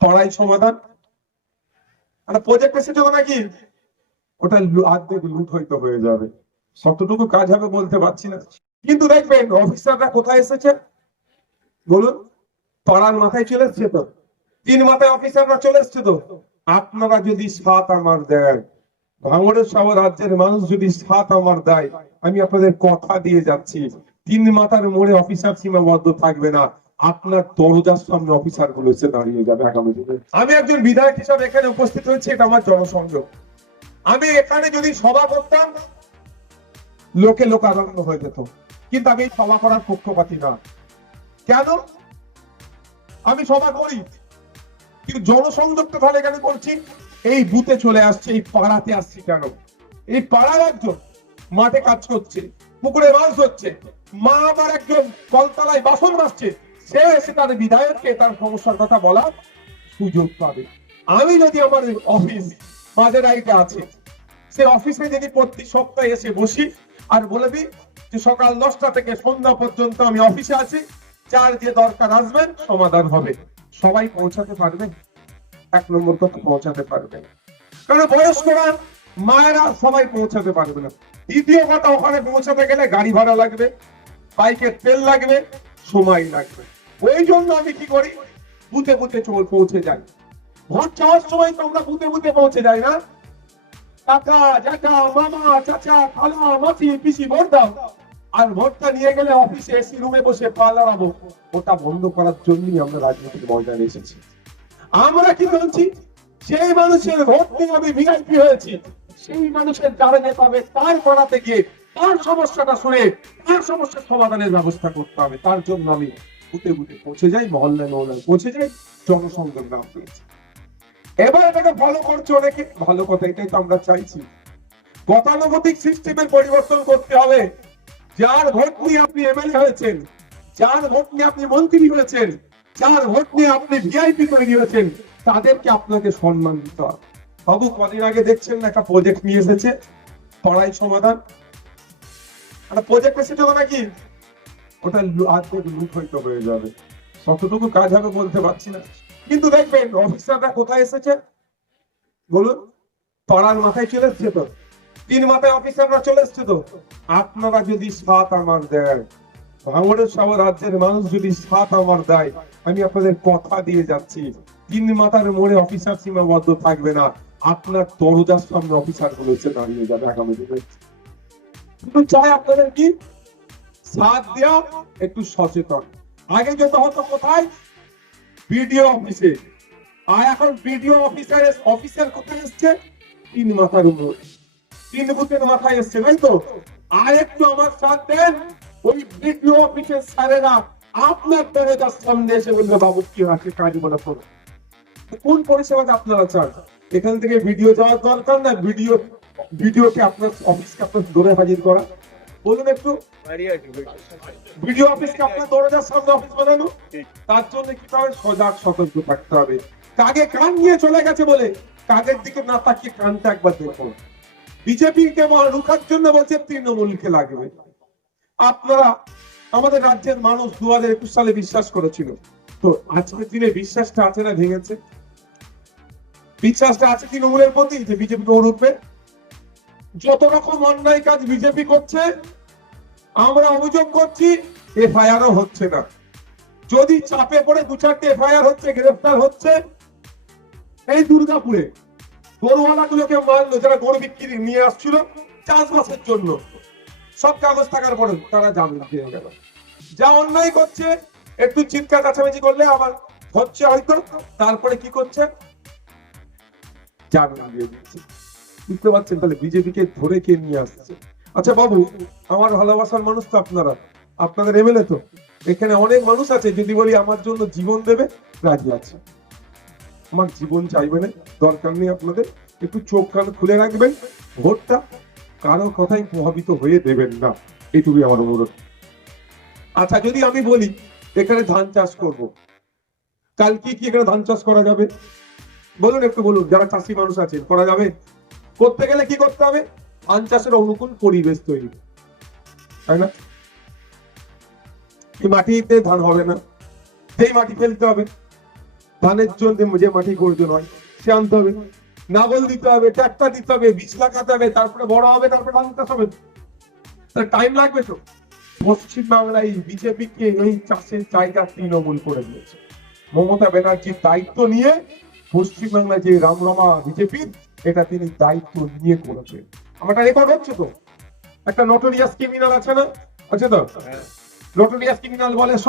পড়াই সমাধান। একটা প্রজেক্ট তো নাকি ওটা অর্ধেক লুট হয়তো হয়ে যাবে। কতটুকু কাজ হবে বলতে পারছি না। কিন্তু দেখবেন অফিসাররা কোথায় এসেছে? বলুন, পাড়ার মাথায় চলে এসছে তো? তিন মাথায় অফিসাররা চলে এসছে তো? আপনারা যদি সাত আমার দেন, ভাঙড়ের সব রাজ্যের মানুষ যদি সাত আমার দেয়, আমি আপনাদের কথা দিয়ে যাচ্ছি। তিন মাথার মোড়ে অফিসার সীমাবদ্ধ থাকবে না। আপনার সামনে অফিসারগুলো এসে দাঁড়িয়ে যাবে আগামী দিনে। আমি একজন বিধায়ক হিসাবে এখানে উপস্থিত হয়েছি, এটা আমার জনসংযোগ। আমি এখানে যদি সভা করতাম, লোকে লোকারণ্য হয়ে যেত। কিন্তু আমি সভা করার পক্ষপাতি না। কেন? আমি সভা করি, কিন্তু জনসংযোগটা তাহলে এখানে করছি এই বুথে চলে আসছে, এই পাড়াতে আসছি কেন? এই পাড়ার একজন মাঠে কাজ করছে, পুকুরে মাছ ধরছে, মা আমার একজন কলতলায় বাসন মাসছে সে এসে তার বিধায়ককে তার সমস্যার কথা বলার সুযোগ পাবে। আমি যদি আমার অফিস মাঝের আইটা আছে, সে অফিসে যদি প্রতি সপ্তাহে এসে বসি আর বলে দিই যে সকাল দশটা থেকে সন্ধ্যা পর্যন্ত আমি অফিসে আছি, যার যে দরকার আসবেন সমাধান হবে। সবাই পৌঁছাতে পারবে? এক নম্বর কথা, পৌঁছাতে পারবে। কারণ বয়স্করা, মায়েরা সবাই পৌঁছাতে পারবে না। দ্বিতীয় কথা, ওখানে পৌঁছাতে গেলে গাড়ি ভাড়া লাগবে, বাইকের তেল লাগবে, সময় লাগবে। ওই জন্য আমি কি করি? বুথে বুথে পৌঁছে যাই। ভোট চাওয়ার সময় তো আমরা বুথে বুথে পৌঁছে যাই না? কাকা, জ্যাঠা, মামা, চাচা, খালা, মাসি, পিসি ভোট দাও আর ভোটটা নিয়ে গেলে অফিসে এসি রুমে বসে ওটা বন্ধ করার জন্যই আমরা রাজনীতির ময়দানে এসেছি। আমরা কি বলছি? সেই মানুষের ভোট নিয়ে আমি ভিআইপি হয়েছি। সেই মানুষের যারা নেতা হবে, তার করাতে গিয়ে তার সমস্যাটা শুনে, তার সমস্যার সমাধানের ব্যবস্থা করতে হবে। তার জন্য আমি বুথে বুথে পৌঁছে যাই মহল্লায় মহল্লায় পৌঁছে যাই জনসংযোগ নাম দিয়েছি এবার এটাকে ভালো করছে অনেকে। ভালো কথা, এটাই তো আমরা চাইছি। গতানুগতিক সিস্টেমের পরিবর্তন করতে হবে। যার ভোট নিয়ে আপনি এমএলএ হয়েছেন, যার ভোট নিয়ে আপনি মন্ত্রী হয়েছেন, যার ভোট নিয়ে আপনি ভিআইপি তৈরি হয়েছেন, তাদেরকে আপনাকে সম্মান দিতে হবে। বাবু, কদিন আগে দেখছেন একটা প্রজেক্ট নিয়ে এসেছে? পড়াই সমাধান। একটা প্রজেক্ট এসেছে নাকি? ওটা লু- লুট হয়ে যাবে। কতটুকু কাজ হবে বলতে পারছি না। কিন্তু দেখবেন, অফিসাররা কোথায় এসেছে? বলুন, পাড়ার মাথায় চলে এসছে তো? তিন মাথায় অফিসাররা চলে এসছে তো? আপনারা যদি সাত আমার দেয় ভাঙড়ের সব রাজ্যের মানুষ যদি সাত আমার দেয়, আমি আপনাদের কথা দিয়ে যাচ্ছি। তিন মাথার মোড়ে অফিসার সীমাবদ্ধ থাকবে না। আপনার দরজার সামনে অফিসারগুলো এসে দাঁড়িয়ে যাবে আগামী দিনে। চাই আপনাদের কি? সাথ দেওয়া একটু সচেতন। আগে যেতে হতো কোথায়? বিডিও অফিসে। আর এখন বিডিও অফিসার অফিসার কোথায় এসছে? তিন মাথার উপর। তিন বুথের মাথায় এসছে, তাই তো? আর একটু আমার সাথ দেন, ওই বিডিও অফিসের স্যারেরা আপনার সামনে এসে বলবে, বাবু, কি আছে কাজ বলে করো কোন পরিষেবাটা আপনারা চান? এখান থেকে ভিডিও যাওয়ার দরকার না? ভিডিও ভিডিওকে আপনার অফিসকে আপনার দৌড়ে হাজির করা। বলুন একটু। ভিডিও অফিসকে আপনার দরজার সামনে অফিস বানানো? তার জন্য সজাগ সতর্ক থাকতে হবে? কান নিয়ে চলে গেছে বলে দিকে না তাকিয়ে কানটা একবার দেখুন বিজেপি কে রুখার জন্য বলছে তৃণমূলকে লাগবে। আপনারা আমাদের রাজ্যের মানুষ দু হাজার একুশ সালে বিশ্বাস করেছিল। তো আজকের দিনে বিশ্বাসটা আছে না ভেঙেছে? বিশ্বাসটা আছে তৃণমূলের প্রতি যে বিজেপি উঠবে যত রকম অন্যায় কাজ বিজেপি করছে, আমরা অভিযোগ করছি, এফআইআরও হচ্ছে না। যদি চাপে পড়ে দু চারটে এফআইআর হচ্ছে, গ্রেফতার হচ্ছে, এই দুর্গাপুরে গরুওয়ালা গুলোকে মারলো, যারা গরু বিক্রি নিয়ে আসছিল চাষবাসের জন্য। সব কাগজ থাকার পরে তারা জামিন পেয়ে গেল। যা অন্যায় করছে, একটু চিৎকার কাছাকাছি করলে আবার হচ্ছে হয়তো, তারপরে কি করছে? জামিন দিয়ে দিচ্ছে বুঝতে পারছেন তাহলে ধরে কে নিয়ে আসছে? আচ্ছা বাবু, আমার ভালোবাসার মানুষ তো আপনারা। আপনাদের এমএলএ তো। এখানে অনেক মানুষ আছে, যদি বলি আমার জন্য জীবন দেবে, রাজি আছে। আমার জীবন চাইবে না, দরকার নেই আপনাদের। একটু চোখ কান খুলে রাখবেন, ভোটটা কারও কথাই প্রভাবিত হয়ে দেবেন না। এইটুকুই আমার অনুরোধ। আচ্ছা যদি আমি বলি, এখানে ধান চাষ করব। কালকে কি এখানে ধান চাষ করা যাবে? বলুন একটু বলুন, যারা চাষি মানুষ আছেন, করা যাবে? করতে গেলে কি করতে হবে? ধান চাষের অনুকূল পরিবেশ তৈরি। তাই না? মাটিতে ধান হবে না। সেই মাটি ফেলতে হবে, ধানের জন্য যে মাটি গর্জন হয়, সে আনতে হবে। নাগল দিতে হবে, ট্রাক্টর দিতে হবে, বীজ লাগাতে হবে, তারপরে বড় হবে, তারপরে ধান চাষ হবে। টাইম লাগবে তো? পশ্চিম বাংলায় বিজেপি কে এই চাষের জায়গা তৃণমূল করে দিয়েছে। মমতা ব্যানার্জির দায়িত্ব নিয়ে পশ্চিম বাংলায় যে রামরমা বিজেপির এটা তিনি দায়িত্ব নিয়ে করেছে আমারটা রেকর্ড হচ্ছে তো? একটা নোটোরিয়াস ক্রিমিনাল আছে না? আছে তো? নোটোরিয়াস ক্রিমিনাল বলে সব